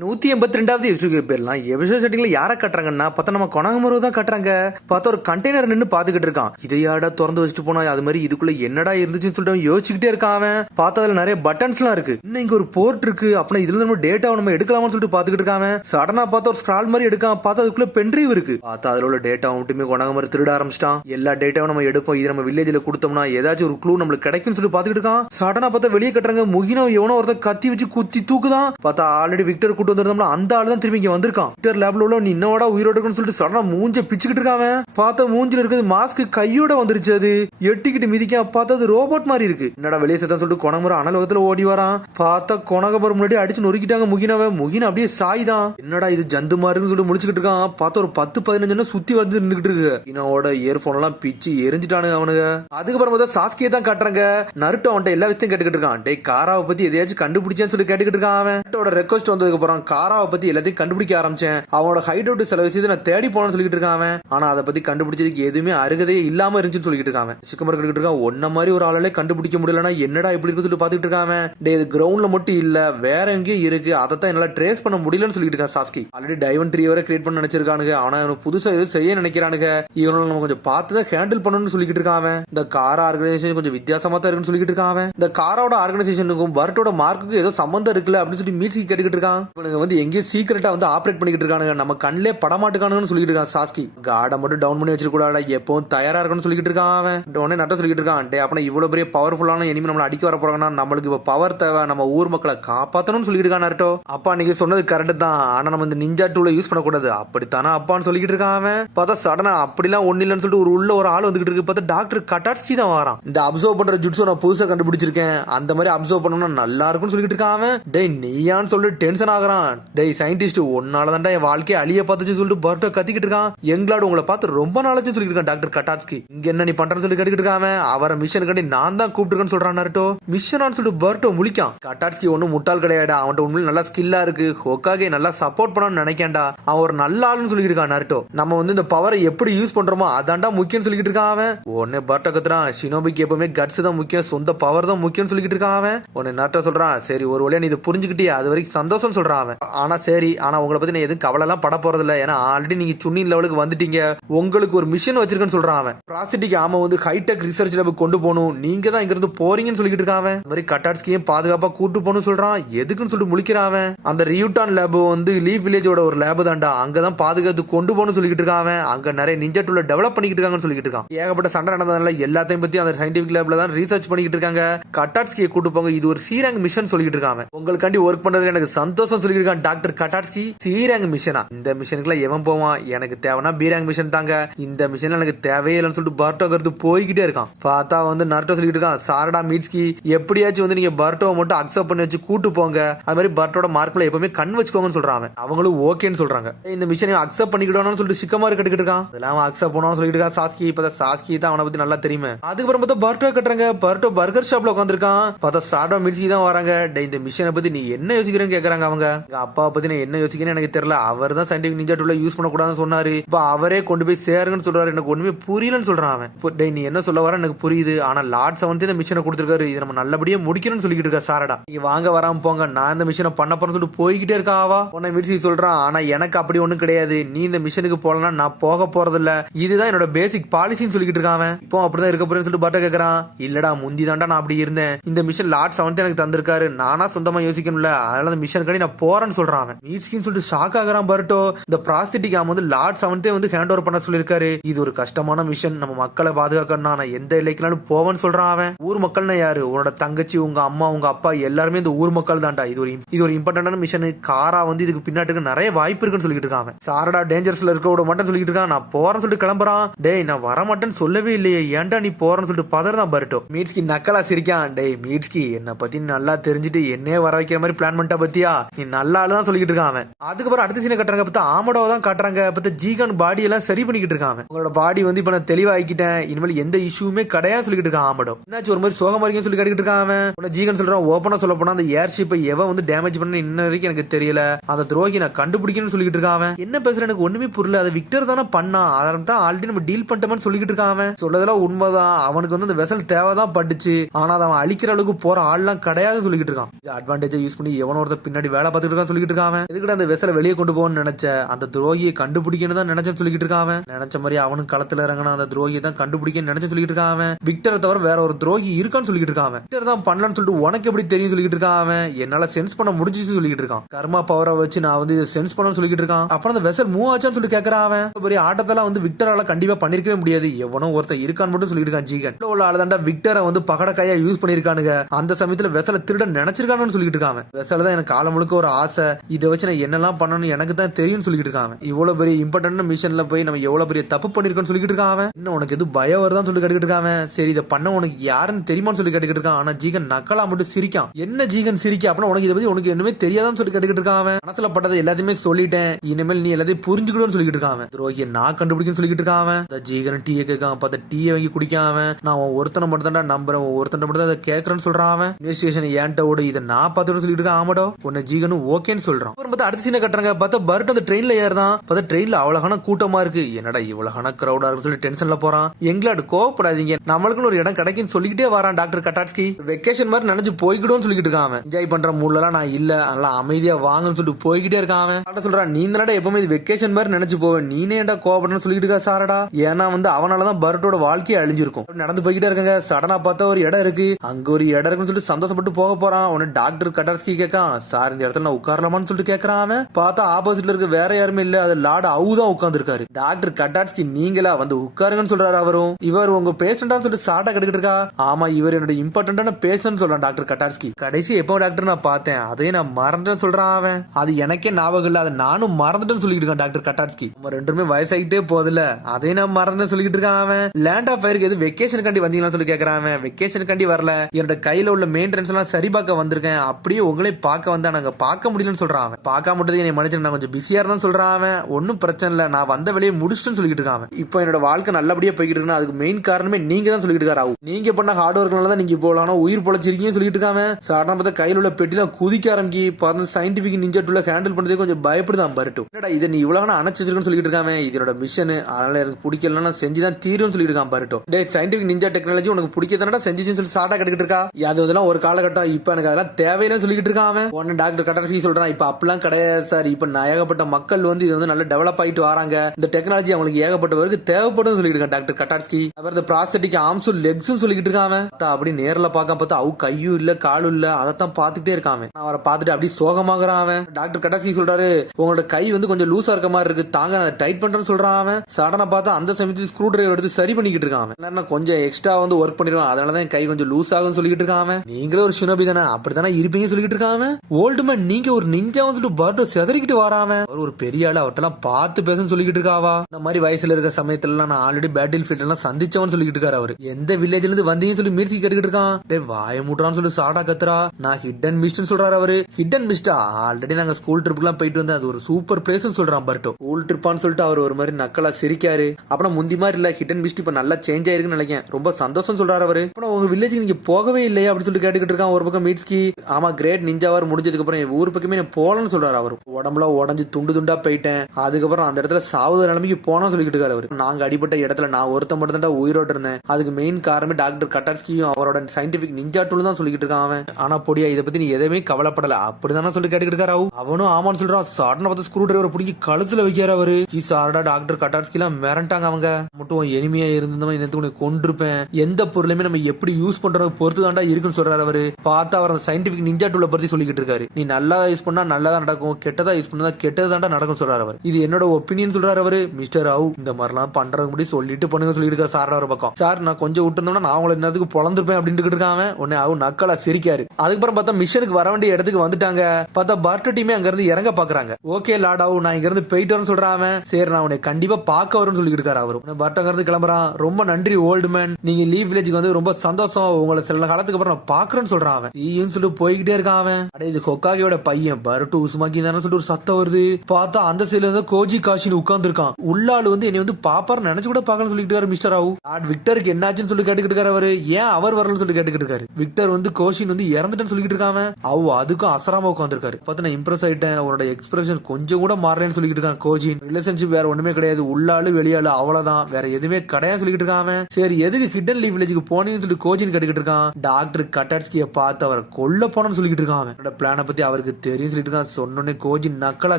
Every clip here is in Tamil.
182வது எபிசோட் பேர்லாம் எபிசோட் செட்டிங்ல யாரை கட்டுறாங்கன்னா பார்த்தா நம்ம கொனகமரோ தான் கட்டுறாங்க. பார்த்தா ஒரு கண்டெய்னர் நின்று பாத்துக்கிட்டு இருக்கான். இதை யாரா திறந்து வச்சுட்டு போனா அது மாதிரி இதுக்குள்ள என்னடா இருந்துச்சுன்னு சொல்லிட்டு யோசிச்சுக்கிட்டே இருக்கான். அவன் பார்த்தா அதுல நிறைய பட்டன்ஸ் எல்லாம் இருக்கு. இன்னும் இங்க ஒரு போர்ட் இருக்கு. அப்படின்னா இதுல நம்ம டேட்டாவை நம்ம எடுக்கலாம்னு சொல்லிட்டு பாத்துக்கிட்டு இருக்காங்க. சடனா பார்த்தா ஒரு ஸ்க்ரால் மாதிரி எடுக்கான். பார்த்தா அதுக்குள்ள பென்ட்ரைவ் இருக்கு. பார்த்தா அதுல உள்ள டேட்டா மட்டுமே கொனகமர திருட ஆரம்பிச்சிட்டான். எல்லா டேட்டாவும் நம்ம எடுப்போம். இது நம்ம வில்லேஜ்ல கொடுத்தோம்னா ஏதாச்சும் ஒரு க்ளூ நம்மளுக்கு கிடைக்கும்னு சொல்லி பாத்துக்கிட்டு இருக்கான். சடனா பார்த்தா வெளியே கட்டுறாங்க. முகினோ எவனோ ஒருத்த கத்தி வச்சு குத்தி தூக்குதான். பார்த்தா ஆல்ரெடி விக்டர் கூட்டு வந்திருந்தோம்னா அந்த ஆள் தான் திரும்பி இங்க வந்திருக்கான். விக்டர் லேப்ல உள்ள நீ இன்னோட உயிரோட இருக்குன்னு சொல்லிட்டு சடனா மூஞ்ச பிச்சுக்கிட்டு இருக்காம. பார்த்தா மூஞ்சில இருக்கிறது மாஸ்க் கையோட வந்துருச்சு. அது எட்டிக்கிட்டு மிதிக்க பார்த்தா அது ரோபோட் மாதிரி இருக்கு. என்னடா வெளியே சத்தம் சொல்லிட்டு கொனகமர அனலகத்துல ஓடி வரான். பார்த்தா கொனகமரம் முன்னாடி அடிச்சு நொறுக்கிட்டாங்க முகினவ. முகின அப்படியே சாய்தான். என்னடா இது ஜந்து மாதிரின்னு சொல்லிட்டு முடிச்சுக்கிட்டு இருக்கான். பார்த்தா ஒரு 10-15 சுத்தி வந்து நின்றுட்டு இருக்கு. இன்னோட இயர்போன் எல்லாம் பிச்சு எரிஞ்சிட்டானுங்க அவனுங்க. அதுக்கப்புறம் பார்த்தா சாஸ்கியை தான் காட்டுறாங்க. நருட்டோ அவன்கிட்ட எல்லா விஷயத்தையும் கேட்டுக்கிட்டு இருக்கான். டே காராவை பத்தி எதையாச்சும் கண்டுபிடிச்சேன்னு சொல்லி கேட்டுக்கிட்டு இருக்கான். அவன் நருட்டோட ரெக்வஸ்ட் வந்ததுக்கு அப்புறம் காராவை பத்தி எல்லாத்தையும் கண்டுபிடிக்க ஆரம்பிச்சேன். அவனோட ஹைட் அவுட் சில விஷயத்தை நான் தேடி போனேன்னு சொல்லிட்டு இருக்கான். அவன் ஆனா அதை பத்தி கண்டுபிடிச்சதுக்கு எதுவுமே அருகதையே இல்லாம இருந்துச்சுன்னு சொல்லிட்டு இருக்கான். சிக்கமர் கிட்ட இருக்கான். ஒன்ன மாதிரி ஒரு ஆளாலே கண்டுபிடிக்க முடியலன்னா என்னடா இப்படி இருக்கு சொல்லிட்டு பாத்துட்டு இருக்கான். டே இது கிரவுண்ட்ல மட்டும் இல்ல வேற எங்கேயும் இருக்கு. அதைத்தான் என்னால ட்ரேஸ் பண்ண முடியலன்னு சொல்லிட்டு இருக்கான் சாஸ்கி. ஆல்ரெடி டைவன் ட்ரீ வரை கிரியேட் பண்ண நினைச்சிருக்கானுங்க. ஆனா இவனுக்கு புதுசா எதுவும் செய்ய நினைக்கிறானுங்க. இவனால நம்ம கொஞ்சம் பார்த்து தான் ஹேண்டில் பண்ணணும்னு சொல்லிட்டு இருக்கான். இந்த கார ஆர்கனைசேஷன் கொஞ்சம் வித்தியாசமா தான் இருக்குன்னு சொல்லிட்டு இருக்கான். இந்த காரோட ஆர்கனைசேஷனுக்கும் பர்ட்டோட மார்க்குக்கும் ஏதோ சம்பந்தம் இருக்குல்ல அப்படின்னு சொல்லி மீட்ஸி கேட்டுக்கிட்டு இருக்கான். இவனுங்க வந்து எங்கேயும் சீக்கிரட்டா வந்து ஆப்ரேட் பண்ணிக்கிட்டு இருக்கானுங்க. நம்ம கண்ணிலே படமாட்டுக்கானுங்கன்னு சொல்லிட்டு இருக்கான் சாஸ்கி. காடை மட்டும் டவுன் பண்ணி வச்சிருக்கூடாடா எப்பவும் தயாரா இருக்குன்னு சொல்லிட்டு இருக்கான். அவன் உடனே நட்ட சொல்லிட்டு இருக்கான். டே அப்ப இவ்வளவு பெரிய பவர்ஃபுல்லான எனிமி நம்மள அடிக்க வர போறாங்கன்னா நம்மளுக்கு இப்ப பவர் தேவை. நம்ம ஊர் மக்களை காப்பாத்தணும்னு சொல்லிட்டு இருக்கான் நருட்டோ. அப்பா நீங்க சொன்னது கரெக்ட் தான். ஆனா நம்ம இந்த நிஞ்சா டூல யூஸ் பண்ணக்கூடாது. அப்படித்தானே அப்பான்னு சொல்லிட்டு இருக்கான். அவன் பார்த்தா சடனா அப்படிலாம் ஒண்ணு இல்லைன்னு சொல்லிட்டு உள்ள ஒரு ஆள் வந்துகிட்டு இருக்கு. பார்த்தா டாக்டர் கட்டாட்ஸ்கி தான் வரான். இந்த அப்சர்வ் பண்ற ஜுட்ஸோ நான் புதுசா கண்டுபிடிச்சிருக்கேன். அந்த மாதிரி அப்சர்வ் பண்ணணும்னா நல்லா இருக்கும்னு சொல்லிட்டு இருக்கான். அவன் டேய் நீயான்னு சொல்லிட்டு டென்ஷன் ஆகுறான். டேய் சயின்டிஸ்ட் ஒன்னாலதான்டா என் வாழ்க்கையை அழிய பார்த்துச்சு சொல்லிட்டு பர்ட்டோ கத்திக்கிட்டு இருக்கான். எங்களாடு உங்களை பார்த்து ரொம்ப நாளாச்சு சொல்லிட்டு இருக்கான் டாக்டர் கட்டாட்ஸ்கி. இங்க என்ன நீ பண்றன்னு சொல்லி கேட்டுக்கிட்டு இருக்கான். அவரை மிஷன் கண்டி நான் தான் கூப்பிட்டுருக்கேன்னு சொல்றான் நருட்டோ. மிஷனான்னு சொல்லிட்டு பர்ட்டோ முழிக்கான். கட்டாட்ஸ்கி ஒன்னும் முட்டாள் கிடையாது. அவன்கிட்ட உண்மையில நல்லா ஸ்கில்லா இருக்கு. ஹோக்காகே நல்லா சப்போர்ட் பண்ணணும்னு நினைக்கேன்டா. அவன் ஒரு நல்ல ஆளுன்னு சொல்லிட்டு இருக்கான் நருட்டோ. நம்ம வந்து இந்த பவரை எப்படி யூஸ் பண்றோமோ அதான்டா முக்கியம் சொல்லிட்டு இருக்கான். அவன் உடனே பர்ட்டோ கத்துறான். ஷினோபிக்கு எப்பவுமே கட்ஸ் தான் முக்கியம், சொந்த பவர் தான் முக்கியம் சொல்லிட்டு இருக்கான். அவன் உடனே நருட்டோ சொல்றான். சரி ஒரு வழியா நீ இதை புரிஞ்சுக்கிட்டே அது வரைக்கும் சந்தோஷம் சொல்றான். அவன் ஆனா சரி ஆனா உங்களை பத்தி நான் எதுவும் கவலை எல்லாம் பட போறது இல்ல. ஏன்னா ஆல்ரெடி நீங்க சுன்னின் லெவலுக்கு வந்துட்டீங்க. உங்களுக்கு ஒரு மிஷன் வச்சிருக்கேன்னு சொல்றான். அவன் ப்ராசிட்டிக்கு ஆமா வந்து ஹைடெக் ரிசர்ச் லேப் கொண்டு போகணும். நீங்க தான் இங்க இருந்து போறீங்கன்னு சொல்லிட்டு இருக்கான். இந்த மாதிரி கட்டாட்ஸ்கியும் பாதுகாப்பா கூட்டு போகணும்னு சொல்றான். எதுக்குன்னு சொல்லிட்டு முழிக்கிறான். அந்த ரியூட்டான் லேப் வந்து லீஃப் வில்லேஜோட ஒரு லேப் தான்டா. அங்கதான் பாதுகாத்து கொண்டு போகணும்னு சொல்லிட்டு இருக்கான். அங்க நிறைய நிஞ்சா டூல டெவலப் பண்ணிக்கிட்டு இருக்காங்கன்னு சொல்லிட்டு இருக்கான். ஏகப்பட்ட சண்டை நடந்ததுனால எல்லாத்தையும் பத்தி அந்த சயின்டிபிக் லேப்ல தான் ரிசர்ச் பண்ணிக்கிட்டு இருக்காங்க. கட்டாட்ஸ்கியை கூட்டு போங்க. இது ஒரு சீரங் மிஷன் சொல்லிட்டு இருக்காங்க. உங்களுக்காண்டி ஒர்க் பண்றது எனக்கு சந்தோஷம் சொல்லிட்டு இருக்கான் டாக்டர் கட்டாட்ஸ்கி. சீரங் மிஷனா? இந்த மிஷனுக்குலாம் எவன் போவான்? எனக்கு தேவைன்னா பீரங் மிஷன் தாங்க. இந்த மிஷன் எனக்கு தேவையில்லைன்னு சொல்லிட்டு பர்ட்டோ கருத்து போய்கிட்டே இருக்கான். பார்த்தா வந்து நருட்டோ சொல்லிட்டு இருக்கான். சாரடா மீட்ஸ்கி எப்படியாச்சும் வந்து நீங்க பர்ட்டோவை மட்டும் அக்செப்ட் பண்ணி வச்சு கூட்டு போங்க. அது மாதிரி பர்ட்டோட மார்க்ல எப்பவுமே கண் வச்சுக்கோங்கன்னு சொல்றாங்க. அவங்களும் ஓகேன்னு சொல்றாங்க. இந்த மிஷனை அக்செப்ட் பண்ணிக்கிட்டோம்னு சொல்லிட்டு சிக்கமாரி கட்டுக்கிட்டு இருக்கான். அதெல்லாம் அவன் அக்செப்ட் பண்ணணும்னு சொல்லிட்டு இருக்கான் சாஸ்கி. இப்ப சாஸ்கி தான் அவனை பத்தி நல்லா தெரியுமே. அதுக்கப்புறம் பார்த்தா பர்ட்டோ கட்டுறாங்க. பர்ட்டோ பர்கர் ஷாப்ல உட்காந்துருக்கான். பார்த்தா சாரடா மீட்ஸ்கி தான் வராங்க. இந்த மிஷனை பத்தி நீ என்ன யோசிக்கிறேன்னு கேக்குறாங்க. அவங்க அப்பா பத்தி நான் என்ன யோசிக்கிறேன்னு எனக்கு தெரியல. அவர் தான் சயின்டிபிக் நிஞ்சா டூல யூஸ் பண்ணக்கூடாதுன்னு சொன்னாரு. இப்ப அவரே கொண்டு போய் சேருங்கன்னு சொல்றாரு. எனக்கு ஒண்ணுமே புரியலன்னு சொல்றான். அவன் நீ என்ன சொல்ல வர எனக்கு புரியுது. ஆனா லார்ட் செவன்த் இந்த மிஷனை கொடுத்திருக்காரு. இது நம்ம நல்லபடியா முடிக்கணும்னு சொல்லிட்டு இருக்கா சாரடா. நீங்க வாங்க வராம போங்க. நான் இந்த மிஷனை பண்ண போறேன்னு சொல்லிட்டு போய்கிட்டே இருக்கா. ஆவா உன்னை மிட்சி சொல்றான். ஆனா எனக்கு அப்படி ஒண்ணும் கிடையாது. நீ இந்த மிஷனுக்கு போலனா நான் போக போறது இல்ல. இதுதான் என்னோட பேசிக் பாலிசின்னு சொல்லிட்டு இருக்கான். இப்போ அப்படிதான் இருக்க போறேன்னு சொல்லிட்டு பர்ட்டோ கேக்குறான். இல்லடா முந்தி தாண்டா நான் அப்படி இருந்தேன். இந்த மிஷன் லார்ட் செவன்த் எனக்கு தந்திருக்காரு. நானா சொந்தமா யோசிக்கணும்ல. அதனால அந்த மிஷன் கடி நான் போறேன்னு சொல்றான். மீட்ஸ்கின்னு சொல்லிட்டு ஷாக் ஆகுறான் பர்ட்டோ. இந்த ப்ராஸ்டிக் ஆம் வந்து லார்ட் செவன்த்தே வந்து ஹேண்ட் ஓவர் பண்ண சொல்லிருக்காரு. இது ஒரு கஷ்டமான மிஷன். நம்ம மக்களை பாதுகாக்கணும். நான் எந்த எல்லைக்குனாலும் போவேன்னு சொல்றான். அவன் ஊர் மக்கள்னா யாரு? உன்னோட தங்கச்சி, உங்க அம்மா, உங்க அப்பா எல்லாருமே இந்த ஊர் மக்கள் தான்டா. இது ஒரு இம்பார்ட்டன்டான மிஷன். காரா வந்து இதுக்கு பின்னாட்டுக்கு நிறைய வாய்ப்பு இருக்குன்னு சொல்லிட்டு இருக்கான். சாரடா டேஞ்சர்ஸ்ல இருக்க விட மாட்டேன்னு சொல்லிட்டு இருக்கான். நான் போறேன்னு சொல்லிட்டு கிளம்புறான். டேய் நான் வர மாட்டேன்னு சொல்லவே இல்லையே, ஏன்டா நீ போறேன்னு சொல்லிட்டு பதறதான் பர்ட்டோ. மீட்ஸ்கி நக்கலா சிரிக்கான். டேய் மீட்ஸ்கி என்ன பத்தி நல்லா தெரிஞ்சுட்டு என்னே வர வைக்கிற மாதிரி பிளான் பண்ணிட்டா பத்தியா? நீ நல்ல ஆளு தான் சொல்லிட்டு இருக்கான். அதுக்கப்புறம் அடுத்த சீனை கட்டுறாங்க. பார்த்தா ஆமடோவை தான் காட்டுறாங்க. பார்த்தா ஜீகான் பாடி எல்லாம் சரி பண்ணிக்கிட்டு இருக்கான். உங்களோட பாடி வந்து இப்ப நான் தெளிவாக்கிட்டேன். இனிமேல் எந்த இஷ்யூமே கிடையாது சொல்லிட்டு இருக்கான். ஆமடோ என்னாச்சு ஒரு மாதிரி சோகமா இருக்கேன்னு சொல்லி கேட்டுக்கிட்டு இருக்கான். ஜீகன் சொல்றான். ஓப்பனா சொல்ல போனா அந்த ஏர்ஷிப்பை எவன் வந்து டேமேஜ் பண்ண இன்ன வரைக்கும் எனக்கு தெரியல. அந்த துரோகி நான் கண்டுபிடிக்கணும்னு சொல்லிட்டு இருக்கான். என்ன பேசுற எனக்கு ஒண்ணுமே புரியல. அதை விக்டர் தானே பண்ணா. அதனால தான் ஆல்ரெடி நம்ம டீல் பண்ணிட்டோம்னு சொல்லிட்டு இருக்கான். சொல்றதெல்லாம் உண்மைதான். அவனுக்கு வந்து அந்த வெசல் தேவைதான் பட்டுச்சு. ஆனா அவன் அழிக்கிற அளவுக்கு போற ஆள்லாம் கிடையாது சொல்லிட்டு இருக்கான். அட்வான்டேஜ் யூஸ் பண்ணி எவனோ ஒருத்த பின்னாடி வேலை பார்த்து பாத்துட்டு இருக்கான்னு சொல்லிட்டு இருக்கான். எதுக்கிட்ட அந்த வெசலை வெளியே கொண்டு போகணும்னு நினைச்ச, அந்த துரோகியை கண்டுபிடிக்கணும் தான் நினைச்சேன்னு சொல்லிட்டு இருக்கான். நினைச்ச மாதிரி அவனும் களத்துல இறங்கினா அந்த துரோகியை தான் கண்டுபிடிக்கன்னு நினைச்சு சொல்லிட்டு இருக்கான். விக்டரை தவிர வேற ஒரு துரோகி இருக்கான்னு சொல்லிட்டு இருக்கான். விக்டர் தான் பண்ணலான்னு சொல்லிட்டு உனக்கு எப்படி தெரியும் சொல்லிட்டு இருக்கான். என்னால சென்ஸ் பண்ண முடிஞ்சிச்சு சொல்லிட்டு இருக்கான். கர்மா பவரை வச்சு நான் வந்து இதை சென்ஸ் பண்ண சொல்லிட்டு இருக்கான். அப்புறம் அந்த வெசல் மூவ் ஆச்சான்னு சொல்லி கேட்கறான். பெரிய ஆட்டத்தெல்லாம் வந்து விக்டரால கண்டிப்பா பண்ணிருக்கவே முடியாது, எவனோ ஒருத்தர் இருக்கான்னு மட்டும் சொல்லிட்டு இருக்கான். ஜீகன் உள்ள ஆளுதாண்டா விக்டரை வந்து பகடக்காயா யூஸ் பண்ணிருக்கானுங்க. அந்த சமயத்துல வெசல திருட நினைச்சிருக்கானு சொல்லிட்டு இருக்காங்க. வெசல தான் எனக்கு காலம் முழுக்க ஒரு ஆசை, இதை வச்சு நான் என்னெல்லாம் பண்ணணும் எனக்கு தான் தெரியும் சொல்லிட்டு இருக்காங்க. இவ்வளவு பெரிய இம்பார்ட்டன்ட் மிஷன்ல போய் நம்ம எவ்வளவு பெரிய தப்பு பண்ணிருக்கோம்னு சொல்லிட்டு இருக்கான். இன்னும் உனக்கு எது பயம் வருதான்னு சொல்லி கேட்டுக்கிட்டு இருக்காங்க. சரி இதை பண்ண உனக்கு யாருன்னு தெரியுமான்னு சொல்லி கேட்டுக்கிட்டு இருக்கான். ஆனா ஜீகன் நக்கலா மட்டும் சிரிக்கான். என்ன ஜீகன் சிரிக்க அப்படின்னா உனக்கு இதை பத்தி உனக்கு என்னமே தெரியாதான்னு சொல்லி கேட்டுக்கிட்டு இருக்கான். மனசுல பட்டதை எல்லாத்தையுமே சொல்லிட்டேன், இனிமேல் நீ எல்லாத்தையும் புரிஞ்சுக்கணும்னு சொல்லிட்டு இருக்கான். துரோகியை நான் கண்டுபிடிக்கணும்னு சொல்லிட்டு இருக்கான். ஜீகன் டீயை கேட்கான், பார்த்தா டீயை வாங்கி குடிக்காம நான் ஒருத்தனை மட்டும் தான் நம்புறேன், ஒருத்தனை மட்டும் தான் அதை கேட்கறேன்னு சொல்றான். இன்வெஸ்டிகேஷன் ஏன்ட்ட ஓடு, இதை நான் பார்த்துட்டு சொல்லிட்டு இருக்கேன். ஆமாடோ உன்னை ஜீகனும் ஓகேன்னு சொல்றான். அப்புறம் பார்த்தா அடுத்த சீனை கட்டுறாங்க. பார்த்தா பர்ட் அந்த ட்ரெயின்ல ஏறுதான். பார்த்தா ட்ரெயின்ல அவ்வளவு கூட்டமா இருக்கு. என்னடா இவ்வளவு கிரௌடா இருக்கு சொல்லி டென்ஷன்ல போறான். எங்களாடு கோவப்படாதீங்க, நம்மளுக்குன்னு ஒரு இடம் கிடைக்குன்னு சொல்லிக்கிட்டே வரான் டாக்டர் கட்டாட்ஸ்கி. வெக்கேஷன் மாதிரி நினைச்சு போய்கிடும் சொல்லிட்டு இருக்கான். என்ஜாய் பண்ற மூட்லாம் நான் இல்ல, நல்லா அமைதியா வாங்கன்னு சொல்லிட்டு போய்கிட்டே இருக்கான். சொல்றான் நீ தானடா எப்பவுமே வெக்கேஷன் மாதிரி நினைச்சு போவேன், நீனே ஏன்டா கோவப்படணும்னு சொல்லிட்டு இருக்கா சாரடா. ஏன்னா வந்து அவனாலதான் பர்ட்டோட வாழ்க்கையை அழிஞ்சிருக்கும். நடந்து போய்கிட்டே இருக்காங்க. சடனா பார்த்தா ஒரு இடம் இருக்கு, அங்க ஒரு இடம் இருக்குன்னு சொல்லிட்டு சந்தோஷப்பட்டு போக போறான். உடனே டாக்டர் கட்டாட்ஸ்கி கேட்கான், சார் இந்த இடத்துல நான் உட்காரலாமான்னு சொல்லிட்டு கேட்கறான். பார்த்தா ஆப்போசிட்ல இருக்க வேற யாருமே இல்ல, அது லார்ட் அவு தான் உட்கார்ந்து இருக்காரு. டாக்டர் கட்டாட்ஸ்கி நீங்களா வந்து உட்காருங்கன்னு சொல்றாரு. அவரும் இவர் உங்க பேஷண்டான்னு சொல்லிட்டு சாட்டா கட்டுக்கிட்டு இருக்கா. ஆமா இவர் என்னோட இம்பார்ட்டன்டான பேஷண்ட் சொல்றான் டாக்டர் கட்டாட்ஸ்கி. கடைசி எப்போ டாக்டர் நான் பார்த்தேன், அதே நான் மறந்துட்டேன்னு சொல்றான் அவன். அது எனக்கே ஞாபகம் இல்ல, அதை நானும் மறந்துட்டேன்னு சொல்லிட்டு இருக்கான் டாக்டர் கட்டாட்ஸ்கி. நம்ம ரெண்டுமே வயசாகிட்டே போதில்ல, அதே நான் மறந்துட்டேன்னு சொல்லிட்டு இருக்கான் அவன். லேண்ட் ஆஃப் ஃபயருக்கு எது வெக்கேஷனுக்காண்டி வந்தீங்கன்னு சொல்லி கேட்கறான். வெக்கேஷனுக்காண்டி வரல, என்னோட கையில உள்ள மெயின்டெனன்ஸ் எல்லாம் சரி பார்க்க வந்திருக்கேன், அப்படியே உங்களே பார்க்க வந்தா நாங்க பார்க்க முடியலன்னு சொல்றான். பார்க்க முடியாது என்னை மனுஷன், நான் கொஞ்சம் பிஸியா இருந்தா சொல்றான். ஒன்னும் பிரச்சனை இல்ல, நான் வந்த வேலையை முடிச்சுட்டு சொல்லிட்டு இருக்கான். இப்போ என்னோட வாழ்க்கை நல்லபடியா போய்கிட்டு இருக்கு, அதுக்கு மெயின் காரணமே நீங்க தான் சொல்லிட்டு இருக்காரு. நீங்க பண்ண ஹார்ட் ஒர்க்னால தான் நீங்க போலாம் உயிர் பொழைச்சிருக்கீங்கன்னு சொல்லிட்டு இருக்காங்க. சாதாரண பார்த்தா கையில உள்ள பெட்டிலாம் குதிக்க ஆரம்பிக்கி பார்த்து சயின்டிபிக் நிஞ்சா டூல ஹேண்டில் பண்றதே கொஞ்சம் பயப்படுதான் பர்ட்டு. என்னடா இதை நீ இவ்வளவு அணைச்சு வச்சிருக்கன்னு சொல்லிட்டு இருக்காங்க. இதனோட மிஷன், அதனால எனக்கு பிடிக்கலன்னா செஞ்சுதான் தீருன்னு சொல்லிட்டு இருக்கான் பர்ட்டு. டே சயின்டிபிக் நிஞ்சா டெக்னாலஜி உனக்கு பிடிக்கதானடா செஞ்சுன்னு சொல்லி சாட்டா கட்டுக்கிட்டு இருக்கா. அது இதெல்லாம் ஒரு காலகட்டம், இப்ப எனக்கு அதெல்லாம் தேவையில்லைன்னு சொல்லிட்டு இருக்கான். உடனே டாக்டர் கட்டாட்ஸ்கி சொல்றான், இப்ப அப்பெல்லாம் கிடையாது சார், இப்ப ஏகப்பட்ட மக்கள் வந்து இது வந்து நல்லா டெவலப் ஆயிட்டு வராங்க, இந்த டெக்னாலஜி அவங்களுக்கு ஏகப்பட்டவருக்கு தேவைப்படும் சொல்லிட்டு இருக்கான் டாக்டர் கட்டாட்ஸ்கி. அப்புறம் இந்த ப்ராஸ்தட்டிக் ஆர்ம்ஸும் லெக்ஸும் சொல்லிட்டு இருக்கான். அப்படி நேரில் பார்க்க பார்த்தா அவ கையும் இல்ல காலும் இல்ல, அதைத்தான் பார்த்துட்டே இருக்கான். அவரை பார்த்துட்டு அப்படி சோகமாகறான். டாக்டர் கட்டாட்ஸ்கி சொல்றாரு, உங்களோட கை வந்து கொஞ்சம் லூசா இருக்க மாதிரி இருக்கு, தாங்க அதை டைட் பண்றேன்னு சொல்றான். சடனா பார்த்தா அந்த சமயத்தில் ஸ்க்ரூ டிரைவர் எடுத்து சரி பண்ணிக்கிட்டு இருக்கான். கொஞ்சம் எக்ஸ்ட்ரா வந்து ஒர்க் பண்ணிடுவான், அதனாலதான் கை கொஞ்சம் லூஸ் ஆகும் சொல்லிட்டு இருக்கான். நீங்களே ஒரு ஷினோபி தானே, அப்படித்தானே இருப்பீங்க சொல்லிட்டு இருக்கான். ஓல்டு மேன் நீங்க ஒரு நிஞ்சா சொல்லிட்டு பர்ட்டோ செதறிக்கிட்டு வராம, ஒரு பெரிய ஆளு அவர்கிட்ட பார்த்து பேசன்னு சொல்லிட்டு இருக்காவா. இந்த மாதிரி வயசுல இருக்க சமயத்துல நான் ஆல்ரெடி பேட்டில் ஃபீல்ட் எல்லாம் சந்திச்சவன் சொல்லிட்டு இருக்காரு. அவரு எந்த வில்லேஜ்ல இருந்து வந்தீங்கன்னு சொல்லி மீட்சி கேட்டுக்கிட்டு இருக்கான். டே வாய மூட்டுறான்னு சொல்லி சாடா கத்துறா. நான் ஹிடன் மிஸ்ட்னு சொல்றாரு அவரு. ஹிடன் மிஸ்டா, ஆல்ரெடி நாங்க ஸ்கூல் ட்ரிப் எல்லாம் போயிட்டு வந்து அது ஒரு சூப்பர் பிளேஸ் சொல்றான் பர்ட்டோ. ஸ்கூல் ட்ரிப்பான்னு சொல்லிட்டு அவர் ஒரு மாதிரி நக்கலா சிரிக்காரு. அப்புறம் முந்தி மாதிரி இல்ல, ஹிடன் மிஸ்ட் இப்ப நல்லா சேஞ்ச் ஆயிருக்குன்னு நினைக்கிறேன், ரொம்ப சந்தோஷம் சொல்றாரு அவரு. அப்புறம் உங்க வில்லேஜுக்கு நீங்க போகவே இல்லையா அப்படின்னு சொல்லி கேட்டுக்கிட்டு இருக்கான். ஒரு பக்கம் மீட்ஸ்கி, ஆமா கிரேட் நிஞ்சாவார் முடிஞ்சதுக்கு அப்புறம் ஊர் பக்கமே போலன்னு சொல்றாரு அவரு. உடம்புல உடஞ்சு துண்டு துண்டா போயிட்டேன், அதுக்கப்புறம் அந்த இடத்துல சாவுத நிலைமைக்கு போனா சொல்லிட்டு இருக்காரு அவரு. நாங்க அடிப்பட்ட இடத்துல நான் ஒருத்த மட்டும் தான் உயிரோடு இருந்தேன், அதுக்கு மெயின் காரணமே டாக்டர் கட்டாட்ஸ்கியும் அவரோட சயின்டிபிக் நிஞ்சா டூல் தான் சொல்லிட்டு இருக்கான் அவன். ஆனா பொடியா இதை பத்தி நீ எதுவுமே கவலைப்படல அப்படிதானே சொல்லி கேட்டுக்கிட்டு இருக்காரு. அவனும் ஆமான்னு சொல்றான். சாடனை பார்த்து ஸ்க்ரூ டிரைவர் பிடிக்கி கழுத்துல வைக்கிறாரு அவரு. சாரடா டாக்டர் கட்டாட்ஸ்கி எல்லாம் மிரண்டாங்க. அவங்க மட்டும் எளிமையா இருந்தவன் என்னத்துக்கு கொண்டிருப்பேன், எந்த பொருளையுமே நம்ம எப்படி யூஸ் பண்றது பொறுத்து தாண்டா இருக்குன்னு சொல்றாரு அவரு. பார்த்தா அவர் அந்த சயின்டிபிக் நிஞ்சா டூல பத்தி சொல்லிக்கிட்டு இருக்காரு. நீ நல்லா யூஸ் பண்ணா நல்லதா நடக்கும், கெட்டதா யூஸ் பண்ணா கெட்டது தாண்டா நடக்கும் சொல்றாரு அவர். இது என்னோட ஒப்பீனியன் சொல்றாரு அவரு. மிஸ்டர் ராவ் இந்த மாதிரிலாம் பண்றது முடி சொல்லிட்டு பண்ணுங்க சொல்லிட்டு சார் ஒரு பக்கம். சார் நான் கொஞ்சம் விட்டுருந்தோம்னா நான் உங்களை நேரத்துக்கு பொழந்திருப்பேன் அப்படின்னு இருக்காங்க. உடனே அவன் நக்கலா சிரிக்காரு. அதுக்கப்புறம் பார்த்தா மிஷனுக்கு வர வேண்டிய இடத்துக்கு வந்துட்டாங்க. பார்த்தா பார்ட் டீமே அங்க இருந்து இறங்க பாக்குறாங்க. ஓகே லாடாவு நான் இங்க இருந்து போயிட்டு வரேன்னு சொல்றாங்க. சரி நான் உன்னை கண்டிப்பா பார்க்க வரும்னு சொல்லிட்டு இருக்காரு அவரு. பார்ட் அங்க இருந்து கிளம்புறான். ரொம்ப நன்றி ஓல்டு மேன், நீங்க லீவ் வில்லேஜுக்கு வந்து ரொம்ப சந்தோஷம், உங்களை சில காலத்துக்கு அப்புறம் நான் பாக்குறேன்னு சொல்றான் அவன். ஈன்னு சொல்லிட்டு போய்கிட்டே இருக்கான் அவன். அடே இது ஹொக்காகியோட பையன் பர்ட்டு உசுமாக்கி தானே சொல்லிட்டு ஒரு சத்தம் வருது. பார்த்தா அந்த சைடுல இருந்து கோஜி காஷின்னு உட்கார்ந்து இருக்கான். உள்ளாளு வந்து என்னை வந்து பாப்பாரு நினைச்சு கூட பாக்கணும்னு சொல்லிட்டு இருக்காரு மிஸ்டர் ராவ். விக்டருக்கு என்னாச்சுன்னு சொல்லி கேட்டுக்கிட்டு இருக்காரு அவரு. ஏன் அவர் வரலன்னு சொல்லி கேட்டுக்கிட்டு இருக்காரு. விக்டர் வந்து கோஷின் வந்து இறந்துட்டேன்னு சொல்லிட்டு இருக்காங்க. அவ அதுக்கும் அசராம உட்காந்துருக்காரு. பார்த்து நான் இம்ப்ரெஸ் ஆயிட்டேன், அவரோட எக்ஸ்பிரஷன் கொஞ்சம் கூட மாறலன்னு சொல்லிட்டு இருக்கான் கோஜின். ரிலேஷன்ஷிப் வேற ஒண்ணுமே கிடையாது, உள்ளாளு வெளியாளு அவ்வளவுதான், வேற எதுவுமே கிடையாது சொல்லிட்டு இருக்காங்க. சரி எதுக்கு ஹிடன் லீவ் வில்லேஜுக்கு போனீங்கன்னு சொல்லி கோஜின் கேட்டுக்கிட்டு இருக்கான். டாக்டர் கட்டாட்ஸ்கியை பார்த்து அவரை கொல்ல போனோம்னு சொல்லிட்டு இருக்கான். அவனோட பிளான பத்தி அவருக்கு தெரியும் சொல்லிட்டு இருக்கான். சொன்னோடனே கோஜி நக்கலா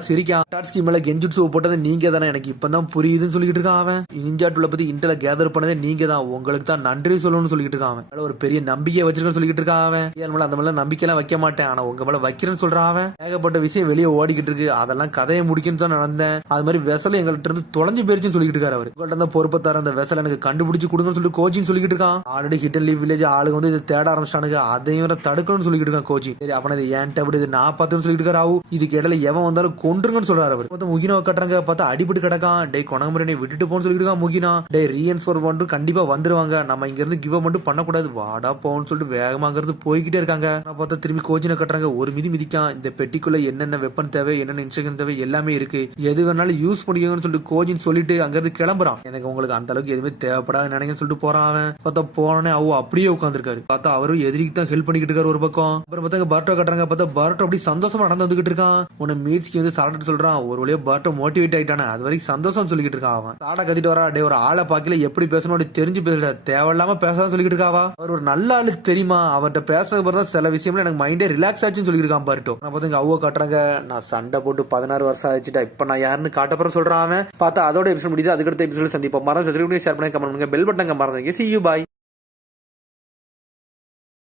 சிரிக்கான். டாட்ஸ்கி மேல கெஞ்சுட்ஸு போட்டது நீங்க தானே, எனக்கு இப்பதான் புரியுதுன்னு சொல்லிட்டு இருக்கான் அவன். நிஞ்சா டூல பத்தி இன்டெல கேதர் பண்ணதே நீங்க தான், உங்களுக்கு தான் நன்றி சொல்லணும்னு சொல்லிட்டு இருக்கான் அவன். ஒரு பெரிய நம்பிக்கை வச்சிருக்கேன்னு சொல்லிட்டு இருக்கான் அவன். என் மேல அந்த மேல நம்பிக்கை எல்லாம் வைக்க மாட்டேன், ஆனா உங்க மேல வைக்கிறேன்னு சொல்றான் அவன். ஏகப்பட்ட விஷயம் வெளியே ஓடிக்கிட்டு இருக்கு, அதெல்லாம் கதையை முடிக்கணும்னு தான் நடந்தேன். அது மாதிரி வெசல் எங்கள்கிட்ட இருந்து தொலைஞ்சு போயிருச்சுன்னு சொல்லிட்டு இருக்காரு அவர். உங்கள்ட்ட தான் பொறுப்பை தர அந்த வெசல் எனக்கு கண்டுபிடிச்சு கொடுங்கன்னு சொல்லிட்டு கோச்சிங் சொல்லிட்டு இருக்கான். Already hit and leave village ஆளுங்க வந்து இதை தேட ஆரம்பிச்சானுங்க, அதையும் வேற தடுக்கணும்னு சொல்லிட்டு இருக்கான் கோச்சிங். சரி அப்ப இது ஏன்ட்ட அப்படி இது நான் பார்த்துன்னு சொல்லிட்டு இருக்காரு. இதுக்கு இடையில எவன் வந்தாலும் கொன்றுங்கன்னு சொல்றாரு அவர். மொத்தம் முகினாவை கட்டுறாங்க, பார்த்தா அடிபட்டு கிடக்கான். டே கொணமுறை விட்டுட்டு போன்னு சொல்லிட்டு இருக்கான் முகினா. டே ரீஎன்ஃபோர் மட்டும் கண்டிப்பா வந்துருவாங்க, நம்ம இங்க இருந்து கிவ் மட்டும் பண்ணக்கூடாது, வாடா போன்னு சொல்லிட்டு வேகமாங்கிறது போய்கிட்டே இருக்காங்க. பார்த்தா திரும்பி கோச்சினை கட்டுறாங்க, ஒரு மிதிக்கான். இந்த பெட்டிக்குள்ள என்னென்ன வெப்பன் தேவை, என்னென்ன இன்ஸ்ட்ரக்ஷன் தேவை எல்லாமே இருக்கு, எது வேணாலும் யூஸ் பண்ணிக்கோங்கன்னு சொல்லிட்டு கோச்சின் சொல்லிட்டு அங்க இருந்து கிளம்புறான். எனக்கு உங்களுக்கு அந்த அளவுக்கு எதுவுமே தேவைப்படாது நினைக்கன்னு சொல்லிட்டு போறான் அவன். பார்த்தா போனே அப்படியே உட்காந்துருக்காரு. பார்த்தா அவரும் எதிரிக்கு தான் ஹெல்ப் பண்ணிக்கிட்டு இருக்காரு ஒரு பக்கம். அப்புறம் பார்த்தா பர்ட்டோ கட்டுறாங்க, பார்த்தா பர்ட்டோ அப்படி சந்தோஷமா நடந்து வந்துகிட்டு இருக்கான். உன்னை மீட்ஸ்க்கு வந்து சாப்பிட்டு சொல்றான். ஒரு வழியா பர்ட்டோ மோட்டிவேட் ஆயிட்டானே, அது வரைக்கும் சந்தோஷம் சொல்லிக்கிட்டு இருக்கான் அவன். சாடா கத்திட்டு வரா, டே ஒரு ஆளை பாக்கல எப்படி பேசணும் அப்படி தெரிஞ்சு பேசுற, தேவையில்லாம பேசாதான் சொல்லிக்கிட்டு இருக்காவா. அவர் ஒரு நல்ல ஆளு தெரியுமா, அவர்கிட்ட பேசுறது பிறகு சில விஷயம்ல எனக்கு மைண்டே ரிலாக்ஸ் ஆச்சுன்னு சொல்லிட்டு இருக்கான் பர்ட்டோ. நான் பார்த்தா அவ்வளோ காட்டுறாங்க, நான் சண்டை போட்டு 16 வருஷம் ஆச்சுட்டா, இப்ப நான் யாருன்னு காட்டப்புறம் சொல்றான் அவன். பார்த்தா அதோட எபிசோட் முடியுது. அதுக்கடுத்த எபிசோட் சந்திப்போம். மரம் சப்ஸ்கிரைப் பண்ணி ஷேர் பண்ணி கமெண்ட் பண்ணுங்க, பெல் பட்டன் மறந்துங்க. See you, bye.